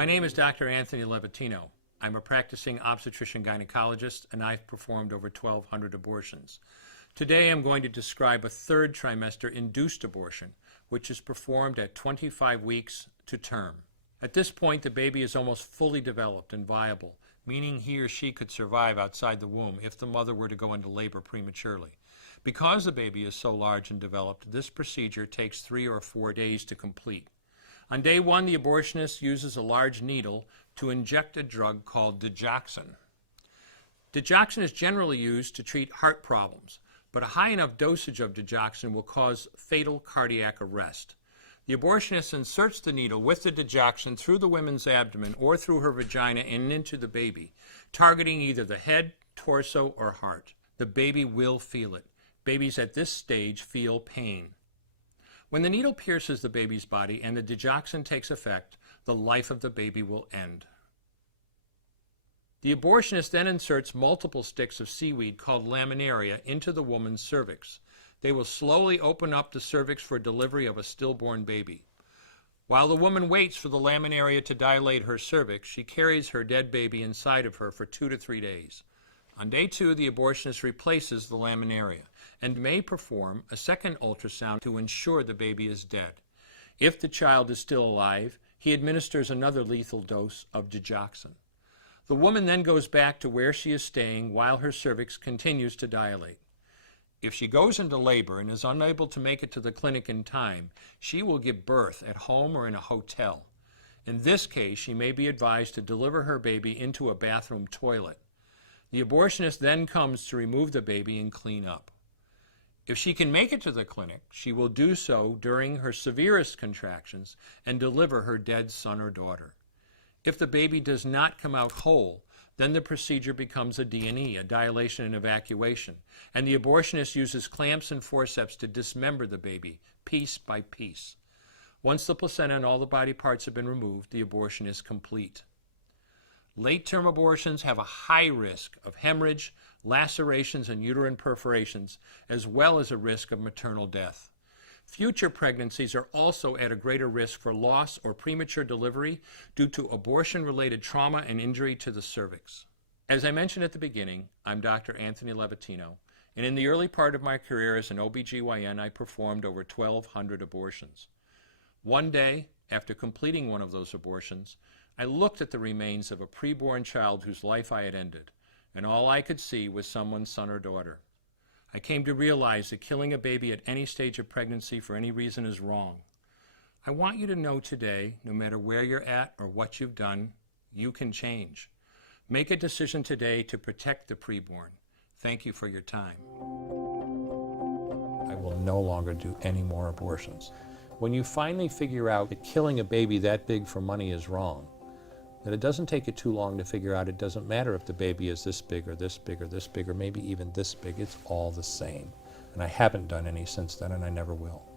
My name is Dr. Anthony Levatino. I'm a practicing obstetrician gynecologist, and I've performed over 1,200 abortions. Today I'm going to describe a third trimester induced abortion, which is performed at 25 weeks to term. At this point, the baby is almost fully developed and viable, meaning he or she could survive outside the womb if the mother were to go into labor prematurely. Because the baby is so large and developed, this procedure takes 3 or 4 days to complete. On day 1, the abortionist uses a large needle to inject a drug called digoxin. Digoxin is generally used to treat heart problems, but a high enough dosage of digoxin will cause fatal cardiac arrest. The abortionist inserts the needle with the digoxin through the woman's abdomen or through her vagina and into the baby, targeting either the head, torso, or heart. The baby will feel it. Babies at this stage feel pain. When the needle pierces the baby's body and the digoxin takes effect, the life of the baby will end. The abortionist then inserts multiple sticks of seaweed called laminaria into the woman's cervix. They will slowly open up the cervix for delivery of a stillborn baby. While the woman waits for the laminaria to dilate her cervix, she carries her dead baby inside of her for 2 to 3 days. On day 2, the abortionist replaces the laminaria and may perform a second ultrasound to ensure the baby is dead. If the child is still alive, he administers another lethal dose of digoxin. The woman then goes back to where she is staying while her cervix continues to dilate. If she goes into labor and is unable to make it to the clinic in time, she will give birth at home or in a hotel. In this case, she may be advised to deliver her baby into a bathroom toilet. The abortionist then comes to remove the baby and clean up. If she can make it to the clinic, she will do so during her severest contractions and deliver her dead son or daughter. If the baby does not come out whole, then the procedure becomes a D&E, a dilation and evacuation, and the abortionist uses clamps and forceps to dismember the baby, piece by piece. Once the placenta and all the body parts have been removed, the abortion is complete. Late-term abortions have a high risk of hemorrhage, lacerations, and uterine perforations, as well as a risk of maternal death. Future pregnancies are also at a greater risk for loss or premature delivery due to abortion-related trauma and injury to the cervix. As I mentioned at the beginning, I'm Dr. Anthony Levatino, and in the early part of my career as an OBGYN, I performed over 1,200 abortions. One day, after completing one of those abortions, I looked at the remains of a preborn child whose life I had ended, and all I could see was someone's son or daughter. I came to realize that killing a baby at any stage of pregnancy for any reason is wrong. I want you to know today, no matter where you're at or what you've done, you can change. Make a decision today to protect the preborn. Thank you for your time. I will no longer do any more abortions. When you finally figure out that killing a baby that big for money is wrong, that it doesn't take you too long to figure out it doesn't matter if the baby is this big or this big or this big or maybe even this big, it's all the same. And I haven't done any since then, and I never will.